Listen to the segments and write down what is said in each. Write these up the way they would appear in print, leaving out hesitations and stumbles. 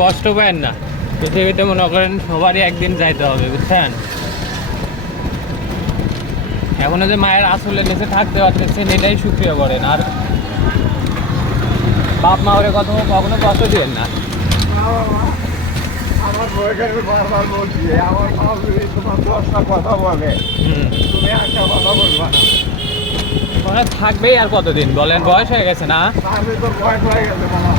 কষ্ট পায় না, পৃথিবীতে মনে করেন সবারই একদিন যাইতে হবে, বুঝছেন? এখনো যে মায়ের আসলের নিচে থাকতে পারতেছেন এটাই সুক্রিয়া করেন। আর বাপ মা ওরে কথা কখনো কষ্ট দিবেন না। আমার বয়সের বারবার বলছি, আমার মা যদি তোমার 10টা কথা বলে, তুমি একটা কথা বলবা না। মানে থাকবেই আর কতদিন বলেন, বয়স হয়ে গেছে না? আমি তো বয়স হয়ে গেছে মামা,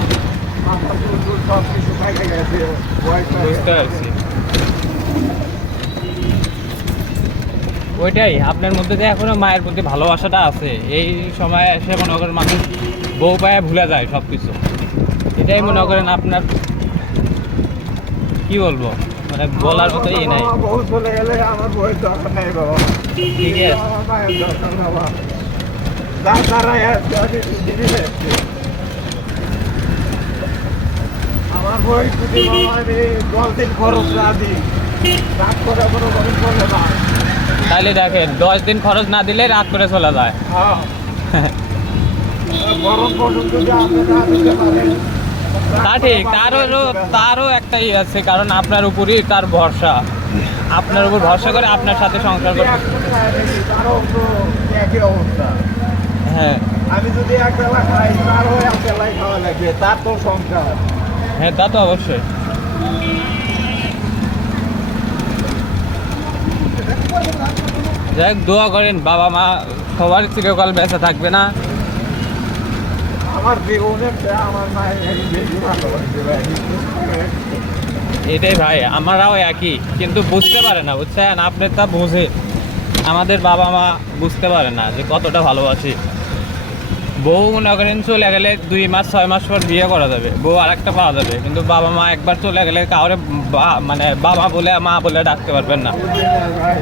আমার দুধ সব কিছু খাইতে গেছে, বয়স হয়ে বুঝতে গেছে। পারছি। ওইটাই আপনার মধ্যে যে এখনো মায়ের প্রতি ভালোবাসাটা আছে, এই সময় এসে মনে করেন মানুষ বউ পায়ে ভুলে যায় সব কিছু। এটাই মনে করেন আপনার, কি বলবো, মানে বলার মতো ই নাই। আমার বউ চলে গেলে আমার বউয়ের দরকার নেই বাবা, ঠিক আছে। আমার মায়ের দরকার বাবা। যার দ্বারাই আসছে, আমি দিদি এসছি। আমার বই যদি বাবা আমি 10 দিন খরচ না দিই, রাত করে কোনো গরিব বলে না। তাহলে দেখেন 10 দিন খরচ না দিলে রাত করে চলে যায়। হ্যাঁ, গরম পর্যন্ত যদি আপনি না দিতে পারেন, তা ঠিক, তারও একটা ই আছে, কারণ আপনার উপরই তার ভরসা, আপনার উপর ভরসা করে আপনার সাথে সংসার করতে। তারও তো একই অবস্থা। হ্যাঁ আমি যদি এক বেলা খাই, তারও এক বেলায় খাওয়া লাগবে, তার তো সংসার। হ্যাঁ, তা তো অবশ্যই। যাই হোক, দোয়া করেন বাবা মা সবার চিরকাল বেঁচে থাকবে না। আমার জীবনের চেয়ে আমার মায়ের বেশি ভালোবাসে ভাই। এটাই ভাই, আমরাও একই, কিন্তু বুঝতে পারে না, বুঝছেন? আপনি তা বুঝে, আমাদের বাবা মা বুঝতে পারে না যে কতটা ভালোবাসি। বউ মনে করেন চলে গেলে 2 মাস 6 মাস পর বিয়ে করা যাবে, বউ আর একটা পাওয়া যাবে, কিন্তু বাবা মা একবার চলে গেলে কাউরে মানে বাবা বলে মা বলে ডাকতে পারবেন না। ভাই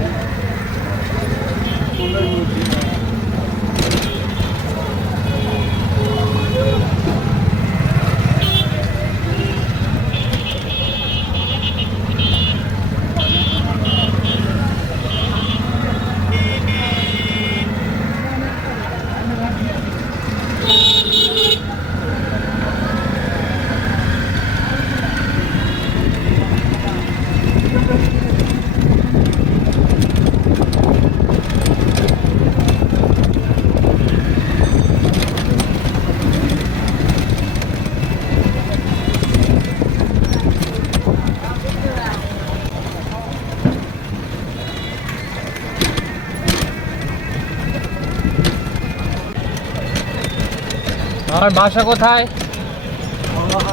আমার বাসা কোথায়?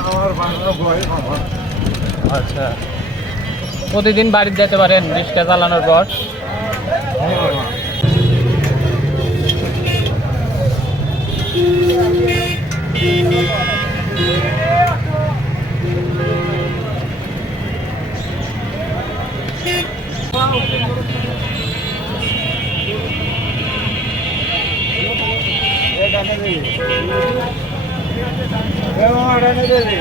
আমার বাংলা বই বাবা। আচ্ছা, প্রতিদিন বাড়িতে যেতে পারেন রিক্সা চালানোর পর? এখানে দেবে।